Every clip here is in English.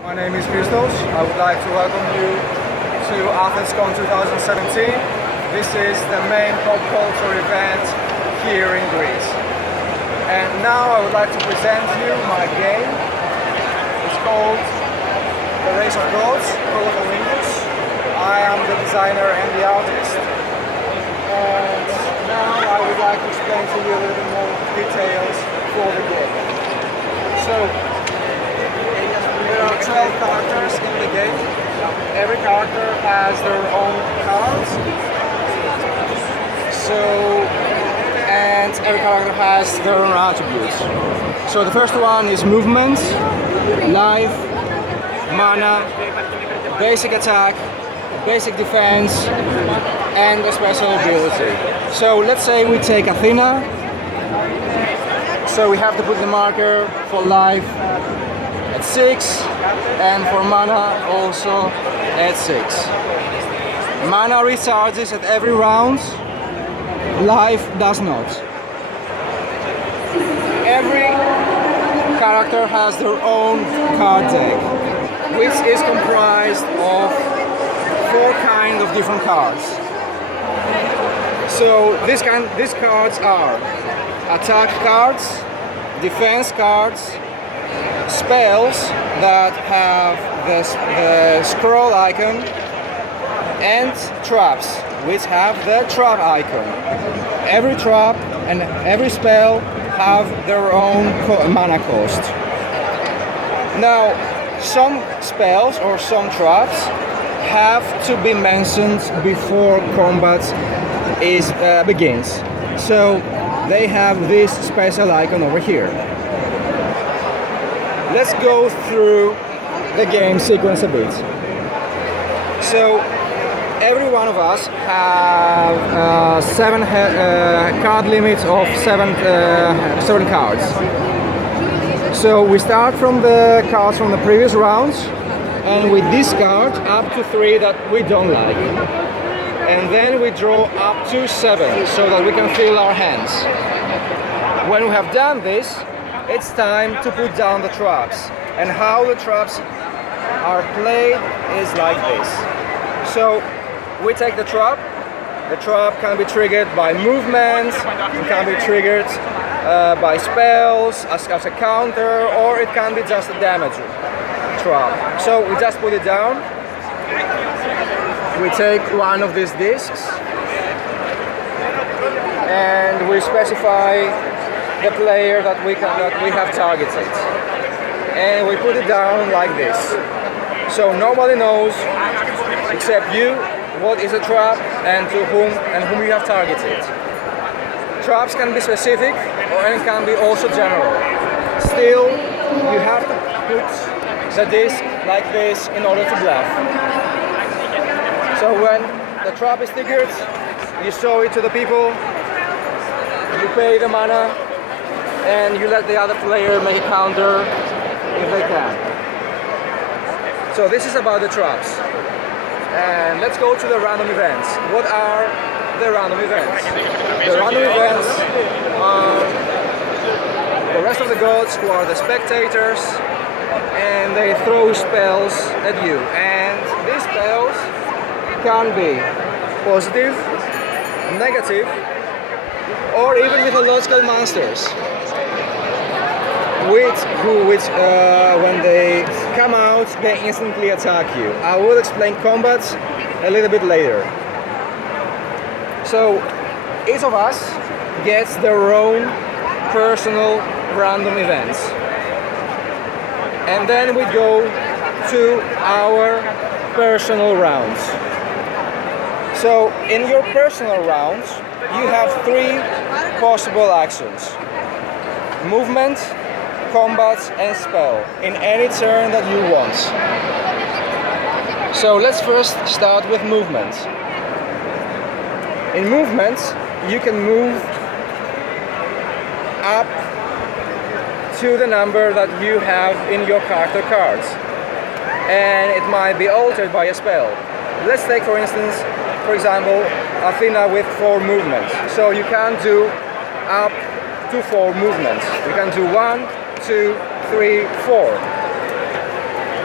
My name is Christos. I would like to welcome you to Athenscon 2017. This is the main pop culture event here in Greece. And now I would like to present you my game. It's called The Race of Gods, Call of Olympus. I am the designer and the artist. And now I would like to explain to you a little bit more details for the game. So, there are 12 characters in the game. Every character has their own cards. And every character has their own attributes. So the first one is movement, life, mana, basic attack, basic defense, and a special ability. So let's say we take Athena. So we have to put the marker for life at 6 and for mana also at 6. Mana recharges at every round, life does not. Every character has their own card deck, which is comprised of 4 kinds of different cards. So these cards are attack cards, defense cards, spells that have the scroll icon, and traps, which have the trap icon. Every trap and every spell have their own mana cost. Now, some spells or some traps have to be mentioned before combat begins. So they have this special icon over here. Let's go through the game sequence a bit. So every one of us have card limits of 7 cards. So we start from the cards from the previous rounds and we discard up to 3 that we don't like. And then we draw up to 7 so that we can fill our hands. When we have done this, it's time to put down the traps. And how the traps are played is like this. So we take the trap can be triggered by movement, it can be triggered by spells as a counter, or it can be just a damage trap. So we just put it down, we take one of these discs and we specify the player that we have targeted, and we put it down like this. So nobody knows except you what is a trap and whom you have targeted. Traps can be specific and can be also general. Still, you have to put the disc like this in order to bluff. So when the trap is triggered, you show it to the people, you pay the mana, and you let the other player make a counter if they can. So this is about the traps. And let's go to the random events. What are the random events? The random events are the rest of the gods who are the spectators, and they throw spells at you. And these spells can be positive, negative, or even mythological monsters, which when they come out, they instantly attack you. I will explain combat a little bit later. So each of us gets their own personal random events, and then we go to our personal rounds. So in your personal rounds, you have 3 possible actions: movement, combat, and spell in any turn that you want. So let's first start with movement. In movement, you can move up to the number that you have in your character cards, and it might be altered by a spell. Let's take for example Athena with 4 movements. So you can do up to 4 movements. You can do 1, 2, 3, 4.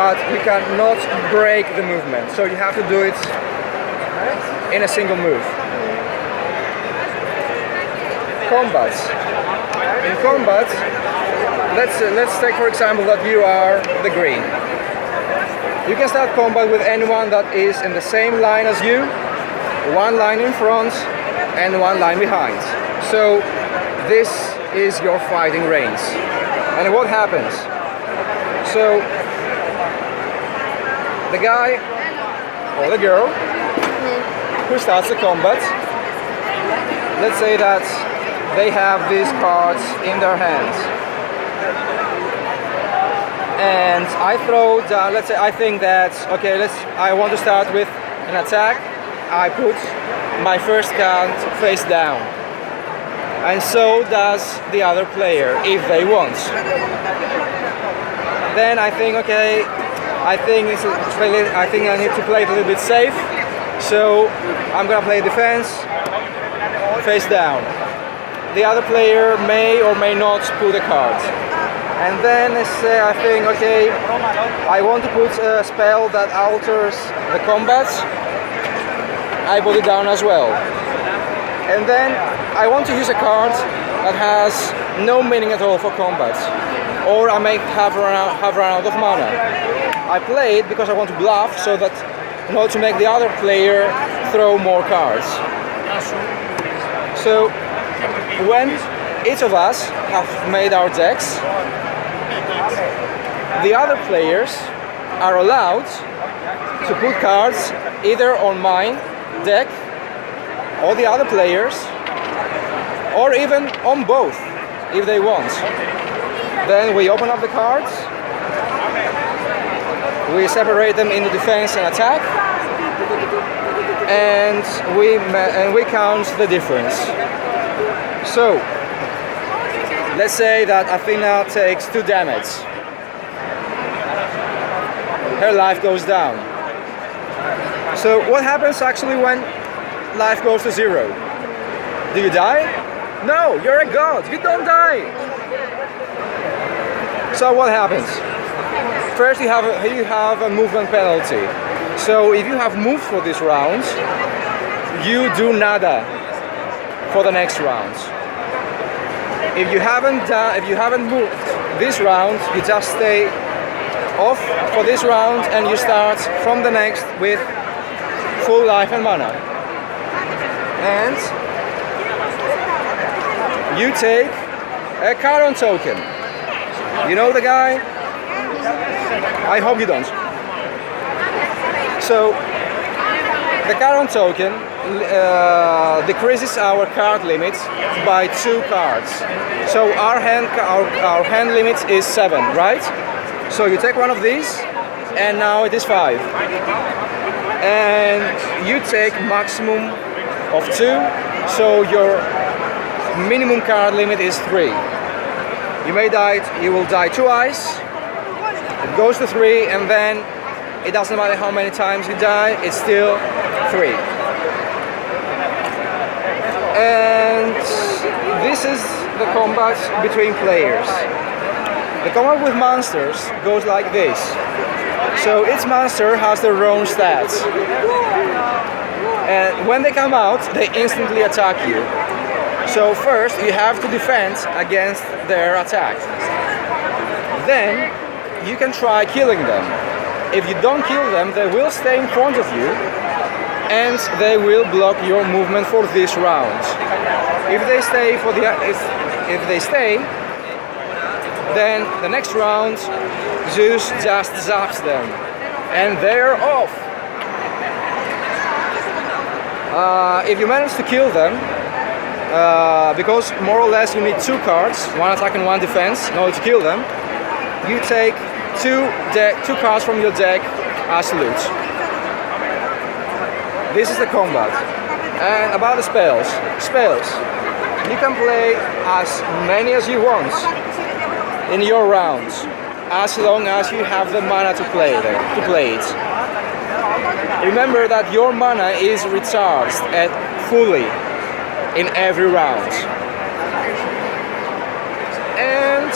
but you cannot break the movement. So you have to do it in a single move. Combat. In combat, let's take for example that you are the green. You can start combat with anyone that is in the same line as you, one line in front and one line behind. So this is your fighting range. And what happens? So the guy or the girl who starts the combat, let's say that they have these cards in their hands. And I throw down, let's say I think that, okay, I want to start with an attack. I put my first card face down. And so does the other player, if they want. Then I think, okay, I think I need to play it a little bit safe. So I'm gonna play defense, face down. The other player may or may not put a card. And then I think, okay, I want to put a spell that alters the combat. I put it down as well. And then I want to use a card that has no meaning at all for combat. Or I may have run out of mana. I play it because I want to bluff, so that in order to make the other player throw more cards. So when each of us have made our decks, the other players are allowed to put cards either on my deck or the other players, or even on both if they want. Then we open up the cards, we separate them into defense and attack, and we count the difference. So let's say that Athena takes 2 damage. Her life goes down. So what happens actually when life goes to 0? Do you die? No, you're a god, you don't die. So what happens? First you have a movement penalty. So if you have moved for this round, you do nada for the next round. If you haven't moved this round, you just stay off for this round and you start from the next with full life and mana. And you take a Charon token. You know the guy? I hope you don't. So the Charon token decreases our card limit by 2 cards. So our hand limit is 7, right? So you take one of these, and now it is 5. And you take maximum of 2, so your minimum card limit is 3. You will die twice. It goes to 3, and then it doesn't matter how many times you die, it's still 3. And this is the combat between players. The combat with monsters goes like this. So each monster has their own stats. And when they come out, they instantly attack you. So first you have to defend against their attack. Then you can try killing them. If you don't kill them, they will stay in front of you and they will block your movement for this round. If they stay, then the next round Zeus just zaps them and they're off. If you manage to kill them, because more or less you need 2 cards, 1 attack and 1 defense, in order to kill them, you take 2 cards from your deck as loot. This is the combat. And about the spells, you can play as many as you want in your rounds, as long as you have the mana to play it. Remember that your mana is recharged fully in every round. And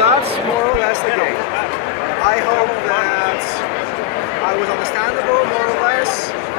that's more or less the game. I hope it was understandable, more or less.